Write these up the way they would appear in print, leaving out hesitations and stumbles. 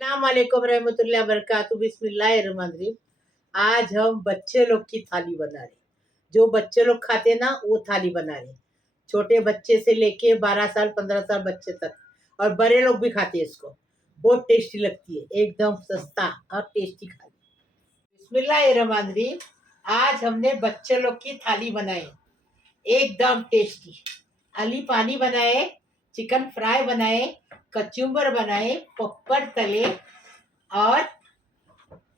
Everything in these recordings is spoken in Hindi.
अस्सलामुअलैकुम रहमतुल्लाहि वबरकातुहू बिस्मिल्लाहिर्रहमानिर्रहीम। आज हम बच्चे लोग की थाली बना रहे। जो बच्चे लोग खाते ना वो थाली बना रहे। छोटे बच्चे से लेके 12 साल 15 साल बच्चे तक, और बड़े लोग भी खाते हैं इसको। बहुत टेस्टी लगती है, एकदम सस्ता और टेस्टी थाली। बिस्मिल्लाहिर्रहमानिर्रहीम। आज हमने बच्चे लोग की थाली बनाई, एकदम टेस्टी। आली पानी बनाए, चिकन फ्राई बनाए, कचुम्बर बनाए, पपड़ तले और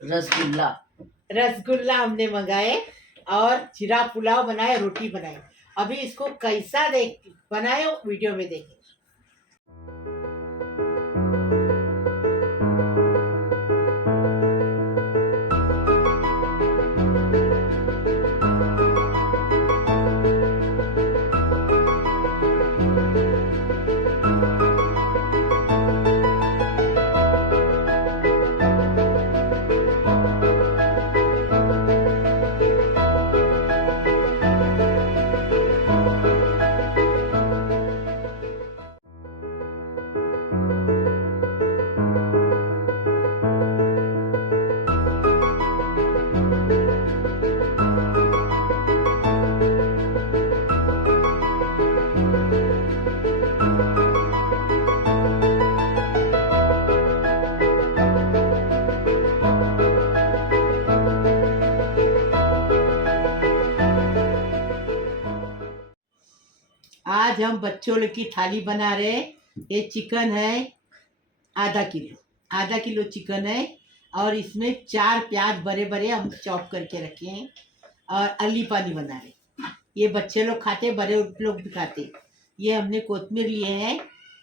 रसगुल्ला रसगुल्ला हमने मंगाए, और जीरा पुलाव बनाए, रोटी बनाई। अभी इसको कैसा देख बनाए वीडियो में देखें। आज हम बच्चों लोग की थाली बना रहे। ये चिकन है आधा किलो चिकन है, और इसमें 4 प्याज बड़े बड़े हम चॉप करके रखे हैं, और अली पानी बना रहे। ये बच्चे लोग खाते, बड़े लोग भी खाते। ये हमने कोतमीर लिए हैं,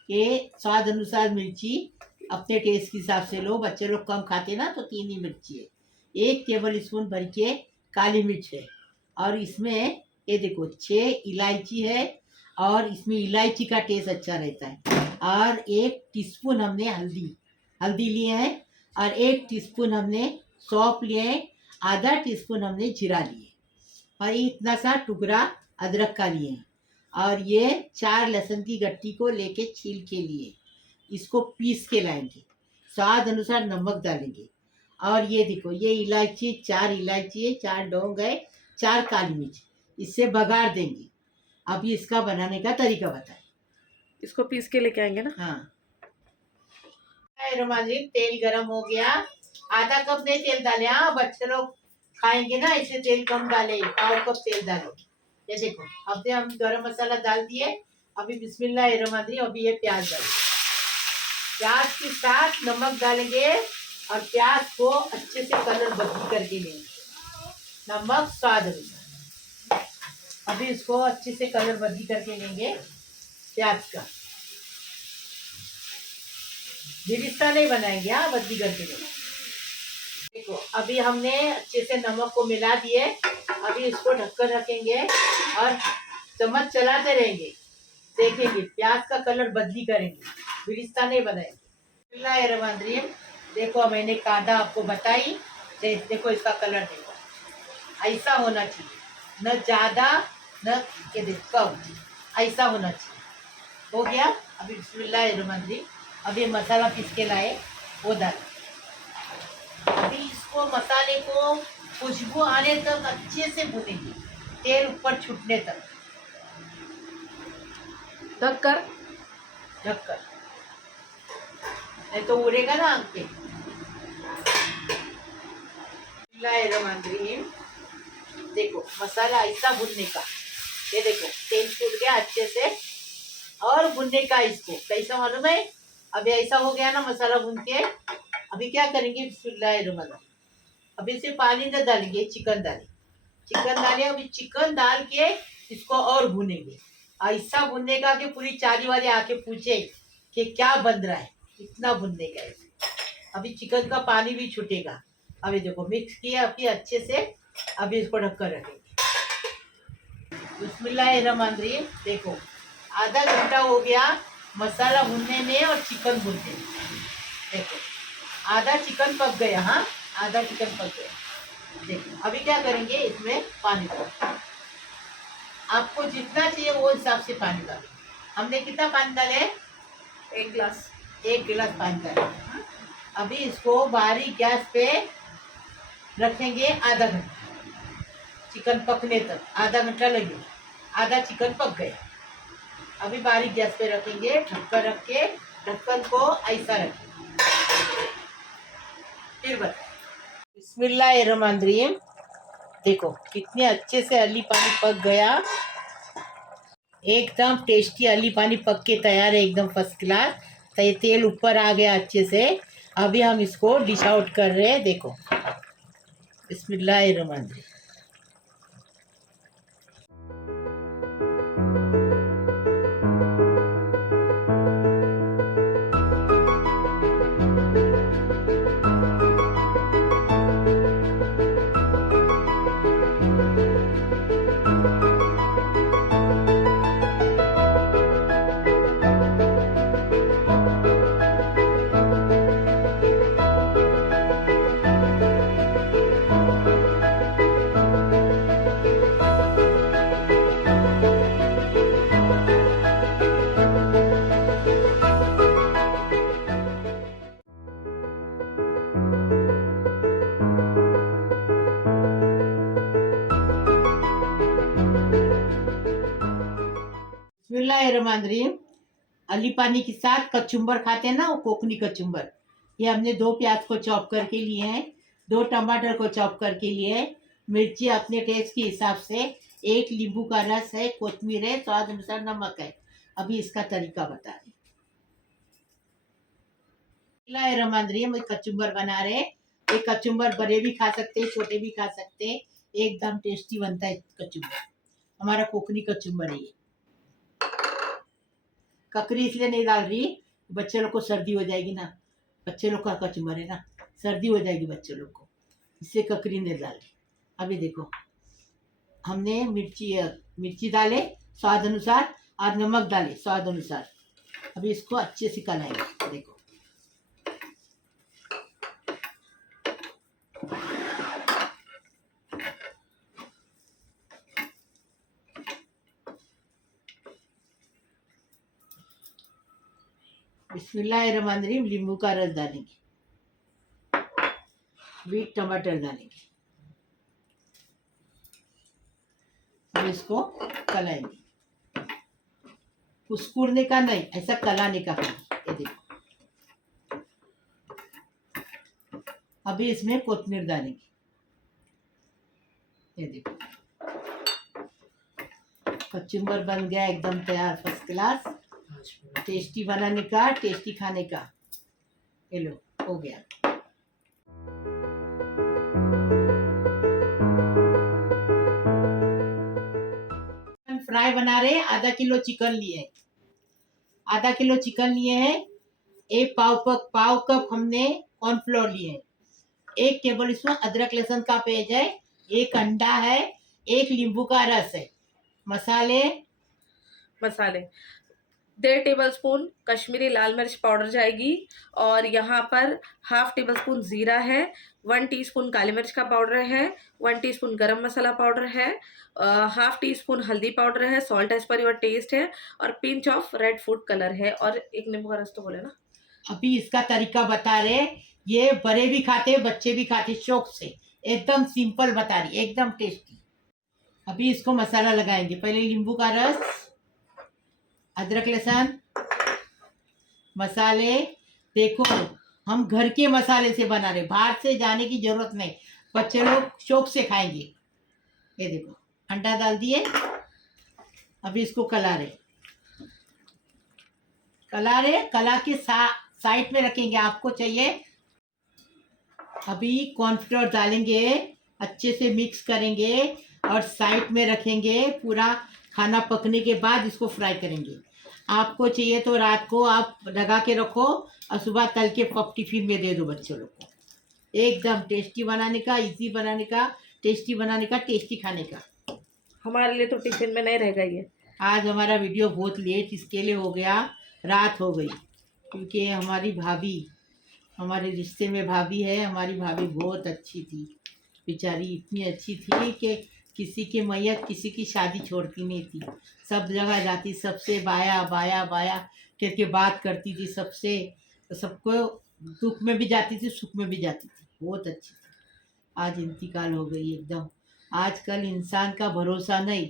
ये स्वाद अनुसार मिर्ची अपने टेस्ट के हिसाब से लो। बच्चे लोग कम खाते ना तो 3 ही मिर्ची है। 1 टेबल स्पून भर के काली मिर्च है, और इसमें ये देखो 6 इलायची है, और इसमें इलायची का टेस्ट अच्छा रहता है। और 1 टीस्पून हमने हल्दी लिए हैं, और 1 टीस्पून हमने सौंफ लिए हैं, आधा टीस्पून हमने जीरा लिए, और इतना सा टुकड़ा अदरक का लिए हैं, और ये 4 लहसुन की गट्टी को लेके छील के लिए इसको पीस के लाएंगे। स्वाद अनुसार नमक डालेंगे, और ये देखो ये इलायची 4 इलायची है, 4 लौंग है, 4 काली मिर्च, इससे बघार देंगे। अभी इसका बनाने का तरीका बताएं। इसको पीस के लेके आएंगे ना। हाँ, तेल गरम हो गया। आधा कप नहीं तेल डाले, हाँ बच्चे लोग खाएंगे ना, इसे तेल कम डाले, 1/4 कप तेल डाले। ये देखो अब हम गरम मसाला डाल दिए। अभी बिस्मिल्लाहिर्रहमानिर्रहीम। अभी ये प्याज डालेंगे, प्याज के साथ नमक डालेंगे, और प्याज को अच्छे से कलर बदली करके लेंगे। नमक स्वाद अनुसार। अभी इसको अच्छे से कलर बदली करके लेंगे प्याज का। बिरिस्ता नहीं बनाएंगे, हाँ बदली करके लेंगे। देखो अभी हमने अच्छे से नमक को मिला दिए। अभी इसको ढककर रखेंगे, और चम्मच चलाते रहेंगे, देखेंगे प्याज का कलर बदली करेंगे, बिरिस्ता नहीं बनाएंगे। बिस्मिल्लाहिर्रहमानिर्रहीम। देखो मैंने कांदा आपको बताई, देखो इसका कलर देखो, ऐसा होना चाहिए, न ज्यादा न के कम, ऐसा होना चाहिए। हो गया। अभी बिस्मिल्लाहिर्रहमानिर्रहीम। अभी मसाला पीस के लाए वो डाल। अभी इसको मसाले को खुशबू आने तक अच्छे से भूनेंगे, तेल ऊपर छूटने तक, ढककर नहीं तो उड़ेगा ना आग पे। बिस्मिल्लाहिर्रहमानिर्रहीम। देखो मसाला ऐसा भूनने का, ये देखो तेल छूट गया अच्छे से, और भुनने का इसको कैसा मालूम है। अभी ऐसा हो गया ना मसाला भून के। अभी क्या करेंगे, बिस्मिल्लाहिर्रहमानिर्रहीम। अभी इसे पानी न डालेंगे, चिकन डाले। अभी चिकन डाल के इसको और भुनेंगे, ऐसा भुनने का कि पूरी चारी वाली आके पूछे कि क्या बन रहा है, इतना भुनने का है। अभी चिकन का पानी भी छूटेगा। अभी देखो मिक्स किया अभी अच्छे से। अभी इसको ढककर रखेंगे। बिस्मिल्लाहिर्रहमानिर्रहीम। देखो आधा घंटा हो गया मसाला भुनने में और चिकन भुनने में। देखो आधा चिकन पक गया, हाँ आधा चिकन पक गया। देखो अभी क्या करेंगे, इसमें पानी डाल, आपको जितना चाहिए वो हिसाब से पानी डालें। हमने कितना पानी डाले, 1 गिलास 1 गिलास पानी डाले। अभी इसको बारीक गैस पे रखेंगे आधा घंटा, चिकन पकने तक आधा घंटा लगेगा। आधा चिकन पक गया। अभी बारीक गैस पे रखेंगे, ढक्कन रख के ढक्कन को ऐसा रखेंगे। फिर बताएं। बिस्मिल्लाहिर्रहमानिर्रहीम। देखो कितने अच्छे से अली पानी पक गया, एकदम टेस्टी अली पानी पक के तैयार है, एकदम फर्स्ट क्लास। तो तेल ऊपर आ गया अच्छे से। अभी हम इसको डिश आउट कर रहे हैं। देखो बिस्मिल्लाहिर्रहमानिर्रहीम। बिस्मिल्लाहिर्रहमानिर्रहीम। अली पानी के साथ कचुम्बर खाते हैं ना, वो कोकनी कचुम्बर। ये हमने 2 प्याज को चॉप करके लिए हैं, 2 टमाटर को चॉप करके लिए हैं, मिर्ची अपने टेस्ट के हिसाब से, 1 नींबू का रस है, कोतमीर है, स्वाद अनुसार नमक है। अभी इसका तरीका बता रहे। बिस्मिल्लाहिर्रहमानिर्रहीम। कचुम्बर बना रहे। ये कचुम्बर बड़े भी खा सकते हैं, छोटे भी खा सकते हैं, एकदम टेस्टी बनता है कचुम्बर। हमारा कोकनी कचुम्बर है ये। ककड़ी इसलिए नहीं डाल रही, बच्चे लोग को सर्दी हो जाएगी ना, बच्चे लोग का कचुम्बर है ना, सर्दी हो जाएगी बच्चे लोग को, इससे ककड़ी नहीं डाल रही। अभी देखो हमने मिर्ची डाले स्वाद अनुसार और नमक डाले स्वाद अनुसार। अभी इसको अच्छे से कलाएंगे। देखो बिस्मिल्लाहिर्रहमानिर्रहीम। नींबू का रस डालेंगे, बीट टमाटर डालेंगे। अब इसको कलाएंगे, कुस्कुरने का नहीं, ऐसा कलाने का काम। ये देखो अभी इसमें कोतमीर डालेंगे। ये देखो कचुम्बर बन गया एकदम तैयार, फर्स्ट क्लास, टेस्टी बनाने का, टेस्टी खाने का। ये लो हो गया। फ्राई बना रहे। आधा किलो चिकन लिए, आधा किलो चिकन लिए हैं। 1 पाव कप हमने कॉर्नफ्लोर लिए हैं। 1 टेबल स्पून अदरक लहसुन का पेस्ट है, 1 अंडा है, 1 नींबू का रस है। मसाले 1.5 टेबलस्पून कश्मीरी लाल मिर्च पाउडर जाएगी, और यहाँ पर 1/2 टेबलस्पून जीरा है, 1 टीस्पून काली मिर्च का पाउडर है, 1 टीस्पून गरम मसाला पाउडर है, 1/2 टीस्पून हल्दी पाउडर है, salt as per your taste है, और pinch of red food colour है, और 1 नींबू का रस तो बोले ना। अभी इसका तरीका बता रहे। ये बड़े भी खाते, बच्चे भी खाते शौक से, एकदम सिंपल बता रही, एकदम टेस्टी। अभी इसको मसाला लगाएंगे। पहले नींबू का रस, अदरक लहसुन, मसाले। देखो हम घर के मसाले से बना रहे, बाहर से जाने की जरूरत नहीं, बच्चे लोग शौक से खाएंगे। ये देखो अंडा डाल दिए। अभी इसको कला रहे, कला के साइड में रखेंगे। आपको चाहिए। अभी कॉर्नफ्लोर डालेंगे, अच्छे से मिक्स करेंगे और साइड में रखेंगे। पूरा खाना पकने के बाद इसको फ्राई करेंगे। आपको चाहिए तो रात को आप लगा के रखो और सुबह तल के पप टिफिन में दे दो बच्चों लोग को। एकदम टेस्टी बनाने का, इजी बनाने का, टेस्टी बनाने का, टेस्टी खाने का। हमारे लिए तो टिफिन में नहीं रहेगा ये। आज हमारा वीडियो बहुत लेट इसके लिए हो गया, रात हो गई, क्योंकि हमारी भाभी, हमारे रिश्ते में भाभी है, हमारी भाभी बहुत अच्छी थी बेचारी, इतनी अच्छी थी कि किसी के मैयत किसी की शादी छोड़ती नहीं थी, सब जगह जाती, सबसे बाया बाया बाया करके बात करती थी, सबसे सबको दुख में भी जाती थी, सुख में भी जाती थी, बहुत अच्छी थी। आज इंतकाल हो गई एकदम। आजकल इंसान का भरोसा नहीं,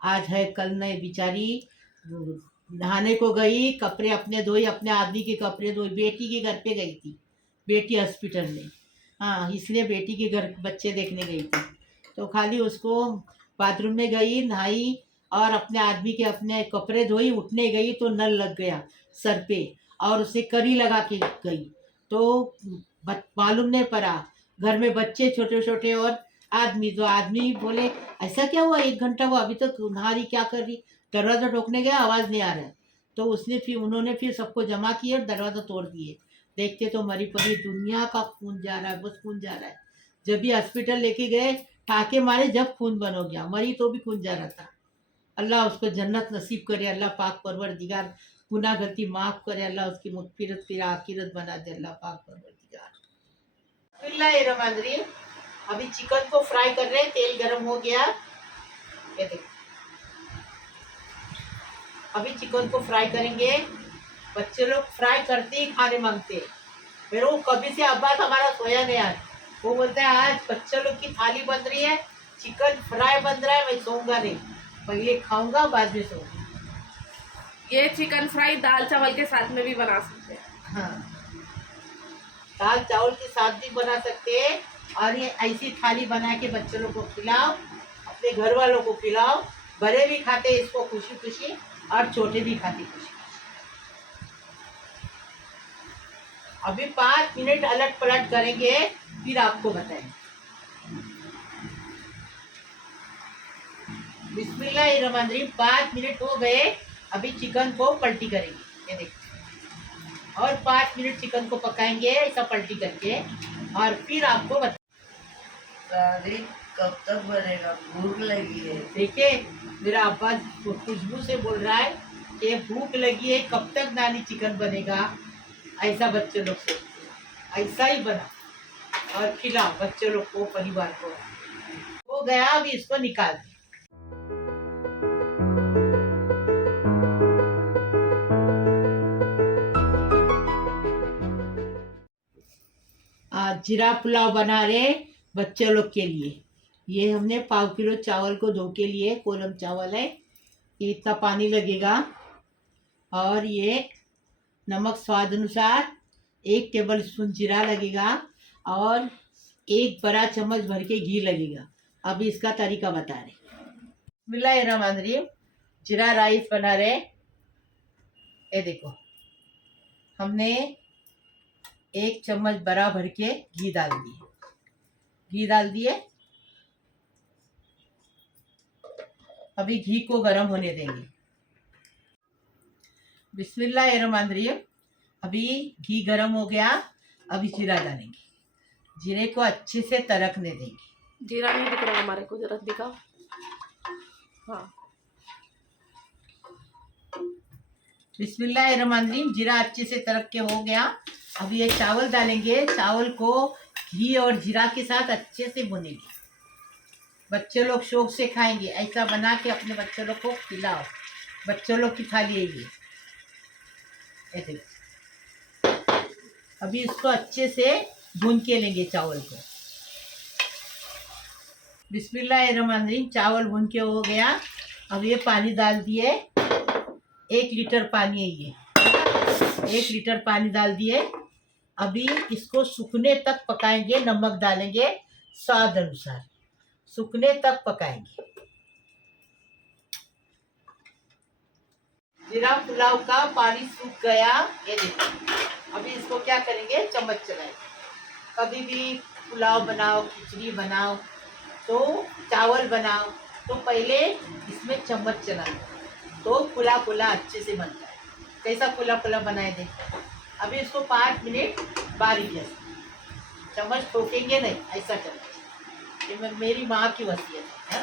आज है कल नहीं। बेचारी नहाने को गई, कपड़े अपने धोई, अपने आदमी के कपड़े धोई, बेटी के घर पे गई थी, बेटी हॉस्पिटल में। हाँ, इसलिए बेटी के घर बच्चे देखने गई थी, तो खाली उसको बाथरूम में गई, नहाई और अपने आदमी के अपने कपड़े धोई, उठने गई तो नल लग गया सर पे और उसे करी लगा के गई, तो मालूम नहीं पड़ा। घर में बच्चे छोटे छोटे और आदमी, तो आदमी बोले ऐसा क्या हुआ, 1 घंटा हुआ अभी तक नहा रही, क्या कर रही। दरवाज़ा ठोकने गया, आवाज़ नहीं आ रहा है, तो उन्होंने फिर सबको जमा किए और दरवाज़ा तोड़ दिए। देखते तो मरी पड़ी दुनिया का खून जा रहा है, बस खून जा रहा है। जब भी हॉस्पिटल लेके गए, टाके मारे, जब खून बंद हो गया, मरी तो भी खून जा रहा था। अल्लाह उसको जन्नत नसीब करे, अल्लाह पाक परवरदिगार गुनाह गलती माफ़ करे, अल्लाह उसकी मगफिरत फिर आखिरत बना दे, अल्लाह पाक परवरदिगार। बिस्मिल्लाहिर्रहमानिर्रहीम। अभी चिकन को फ्राई कर रहे हैं, तेल गरम हो गया, ये देखो। अभी चिकन को फ्राई करेंगे। बच्चे लोग फ्राई करते ही खाने मांगते हैं। मेरे को कभी से अब्बास हमारा सोया नहीं आज, वो बोलता है आज बच्चे लोग की थाली बन रही है, चिकन फ्राई बन रहा है, मैं सोऊंगा नहीं, पहले खाऊंगा बाद में सोऊंगा। ये चिकन फ्राई दाल चावल के साथ में भी बना सकते हैं। हाँ, दाल चावल के साथ भी बना सकते हैं, और ये ऐसी थाली बना के बच्चों लोग को खिलाओ, अपने घर वालों को खिलाओ। बड़े भी खाते इसको खुशी खुशी और छोटे भी खाते खुशी। अभी 5 मिनट अलट पलट करेंगे, फिर आपको बताएंगे। बिस्मिल्लाहिर्रहमानिर्रहीम। 5 मिनट हो गए, अभी चिकन को पलटी करेंगे, ये देखिए, और 5 मिनट चिकन को पकाएंगे ऐसा पलटी करके, और फिर आपको अरे कब तक बनेगा, भूख लगी है। देखिए, मेरा अब्बा खुशबू से बोल रहा है कि भूख लगी है, कब तक नानी चिकन बनेगा। ऐसा बच्चे लोग सोचते हैं, ऐसा ही बना और खिलाओ बच्चे लोग को, परिवार को। हो गया, अभी इसको निकाल दो। आज जीरा पुलाव बना रहे बच्चे लोग के लिए। ये हमने 5 किलो चावल को धो के लिए, कोलम चावल है, ये इतना पानी लगेगा, और ये नमक स्वाद अनुसार, 1 टेबल स्पून जीरा लगेगा, और 1 बड़ा चम्मच भर के घी लगेगा। अभी इसका तरीका बता रहे। बिस्मिल्लाहिर्रहमानिर्रहीम। जीरा राइस बना रहे, ये देखो, हमने 1 चम्मच बड़ा भर के घी डाल दिए। अभी घी को गर्म होने देंगे। बिस्मिल्लाहिर्रहमानिर्रहीम। अभी घी गर्म हो गया, अभी जीरा डालेंगे, जीरे को अच्छे से तड़कने देंगे। जीरा नहीं दिख रहा हमारे को, जरा दिखाओ। हाँ, बिस्मिल्लाहिर्रहमानिर्रहीम। जीरा अच्छे से तड़क के हो गया, अब ये चावल डालेंगे। चावल को घी और जीरा के साथ अच्छे से भुनेंगे। बच्चे लोग शौक से खाएंगे, ऐसा बना के अपने बच्चों लोग को खिलाओ। बच्चों लोग की थाली है ये देखो। अभी इसको अच्छे से भून के लेंगे चावल को। बिस्मिल्लाहिर्रहमानिर्रहीम। चावल भून के हो गया, अब ये पानी डाल दिए, 1 लीटर पानी है ये, 1 लीटर पानी डाल दिए। अभी इसको सूखने तक पकाएंगे, नमक डालेंगे स्वाद अनुसार, सूखने तक पकाएंगे। जीरा पुलाव का पानी सूख गया, ये देखो। अभी इसको क्या करेंगे, चम्मच चलाएंगे। कभी भी पुलाव बनाओ, खिचड़ी बनाओ, तो चावल बनाओ, तो पहले इसमें चम्मच चलाना, तो फुला फुला अच्छे से बनता है। कैसा फुला फुला बनाए देखो। अभी इसको 5 मिनट बारीक जैसे, चम्मच ठोकेंगे नहीं, ऐसा चम्मच, ये मेरी माँ की वसीयत है।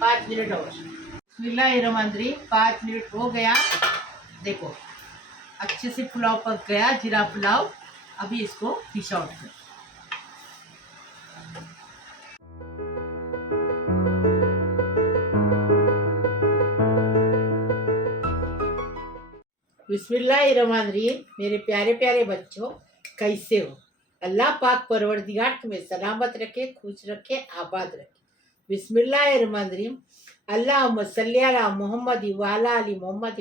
5 मिनट और। बिस्मिल्लाहिर्रहमानिर्रहीम। 5 मिनट हो गया, देखो अच्छे से पुलाव पक गया, जीरा पुलाव। अभी इसको फिश आउट कर। बिस्मिल्लाहिर्रहमानिर्रहीम। मेरे प्यारे प्यारे बच्चों, कैसे हो? अल्लाह पाक परवरदिगार तुम्हें सलामत रखे, खुश रखे, आबाद रखे। बिस्मिल्लाहिर्रहमानिर्रहीम। अल्लाहुम्मा सल्ली अला मुहम्मद व अला आलि मुहम्मद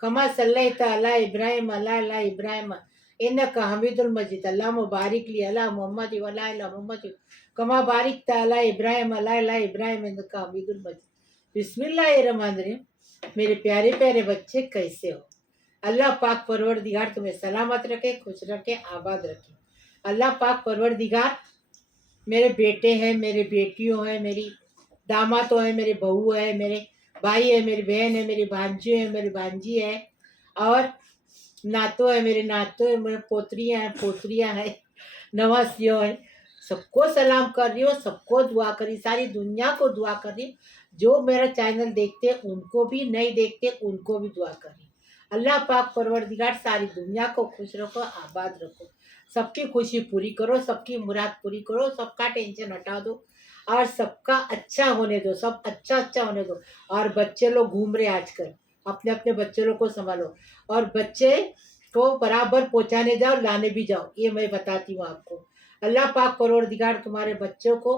कमा सल्लैता अला इब्राहिम अला इब्राहिम इन्नका हमीदुल मजीद। अल्लाहुम्मा बारिक ली अला मुहम्मद व अला आलि मुहम्मद कमा बारिकता अला इब्राहिम अला इब्राहिम इन्नका हमीदुल मजीद। बिस्मिल्लाहिर्रहमानिर्रहीम। मेरे प्यारे प्यारे बच्चे, कैसे हो? अल्लाह पाक परवरदिगार तुम्हें सलामत रखे, खुश रखे, आबाद रखे। अल्लाह पाक परवरदिगार मेरे बेटे हैं, मेरे बेटियों हैं, मेरी दामादों हैं, मेरे बहू है, मेरे भाई है, मेरी बहन है, मेरी भांजी है, मेरी भांजी है, और नातो है, मेरे नातो है, मेरे पोतरियाँ हैं, पोतरियाँ हैं, नवासियों हैं। सबको सलाम कर रही हो, सबको दुआ करी, सारी दुनिया को दुआ कर रही। जो मेरा चैनल देखते उनको भी, नहीं देखते उनको भी दुआ करी। अल्लाह पाक परवरदिगार सारी दुनिया को खुश रखो, आबाद रखो, सबकी खुशी पूरी करो, सबकी मुराद पूरी करो, सबका टेंशन हटा दो और सबका अच्छा होने दो, सब अच्छा होने दो। और बच्चे लोग घूम रहे आजकल, अपने अपने बच्चे लोग को संभालो और बच्चे को बराबर पहुंचाने जाओ, लाने भी जाओ, ये मैं बताती हूँ आपको। अल्लाह पाक परवरदिगार तुम्हारे बच्चों को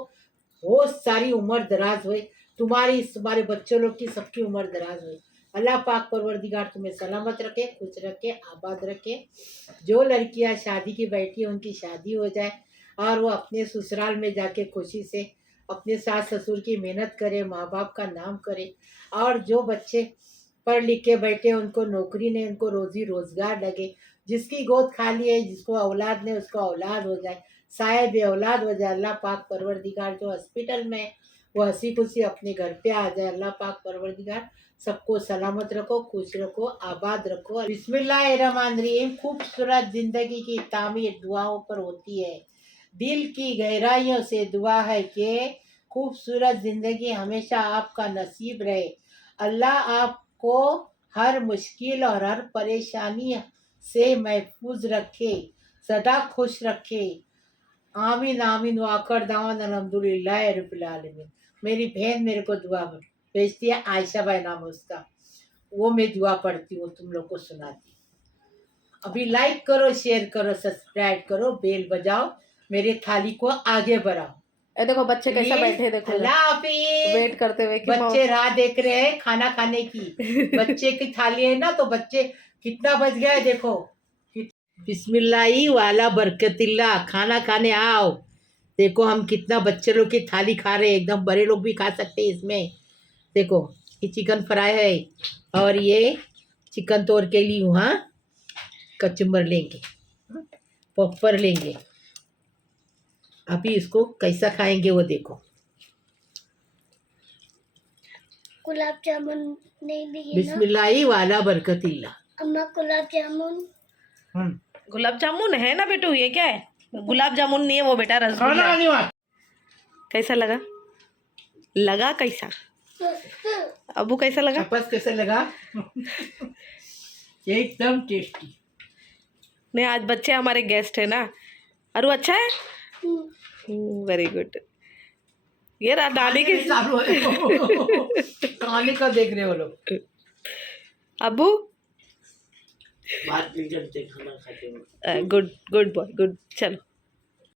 बहुत सारी उम्र दराज हुए, तुम्हारे बच्चों लोग की सबकी उम्र दराज हुई। अल्लाह पाक परवरदिगार तुम्हें सलामत रखे, खुश रखे, आबाद रखे। जो लड़कियां शादी की बैठी है उनकी शादी हो जाए और वो अपने ससुराल में जाके खुशी से अपने सास ससुर की मेहनत करे, माँ बाप का नाम करे। और जो बच्चे पढ़ लिख के बैठे उनको नौकरी नहीं, उनको रोजी रोजगार लगे। जिसकी गोद खाली है, जिसको औलाद नहीं, उसको औलाद हो जाए, साहिब औलाद हो जाए। अल्लाह पाक परवरदिगार जो हॉस्पिटल में वो हंसी खुशी अपने घर पे आ जाए। अल्लाह पाक परवरदिगार सबको सलामत रखो, खुश रखो, आबाद रखो। बिस्मिल्लाहिर्रहमानिर्रहीम। खूबसूरत जिंदगी की तामीर दुआओं पर होती है। दिल की गहराइयों से दुआ है कि खूबसूरत जिंदगी हमेशा आपका नसीब रहे। अल्लाह आपको हर मुश्किल और हर परेशानी से महफूज रखे, सदा खुश रखे। आमीन आमीन। वाकर दावन अल्हम्दुलिल्लाह रब्बिल आलमीन। मेरी बहन मेरे को दुआ भेजती है, आयशा भाई नाम है उसका, वो मैं दुआ पढ़ती हूँ, तुम लोग को सुनाती हूँ। अभी लाइक करो, शेयर करो, सब्सक्राइब करो, बेल बजाओ, मेरे थाली को आगे बढ़ाओ। ए देखो बच्चे कैसा बैठे, देखो अल्लाह हाफिज। वेट करते हुए कि बच्चे राह देख रहे हैं खाना खाने की। बच्चे की थाली है ना, तो बच्चे कितना बच गया है देखो। बिस्मिल्लाही वाला बरकतिल्ला। खाना खाने आओ। देखो हम कितना बच्चे लोग की थाली खा रहे हैं, एकदम बड़े लोग भी खा सकते हैं इसमें। देखो ये चिकन फ्राई है और ये चिकन तोड़ के ली हूँ। हाँ, कचुम्बर लेंगे, पॉपर लेंगे। अभी इसको कैसा खाएंगे वो देखो। गुलाब जामुन नहीं दिए ना? बिस्मिल्लाही वाला बरकतिल्ला। अम्मा गुलाब जामुन। गुलाब जामुन है ना बेटू, ये क्या है? गुलाब जामुन नहीं है वो बेटा, रसगुल्ला है। कैसा लगा कैसा? अबू कैसा लगा? आपस कैसा लगा? एकदम टेस्टी। नहीं, आज बच्चे हमारे गेस्ट है ना। अरु अच्छा है, वेरी गुड। ये दादी की खाने का देख रहे हो लोग। अबू बात मिल जाते खाना खाते हो। Good good boy, good. चलो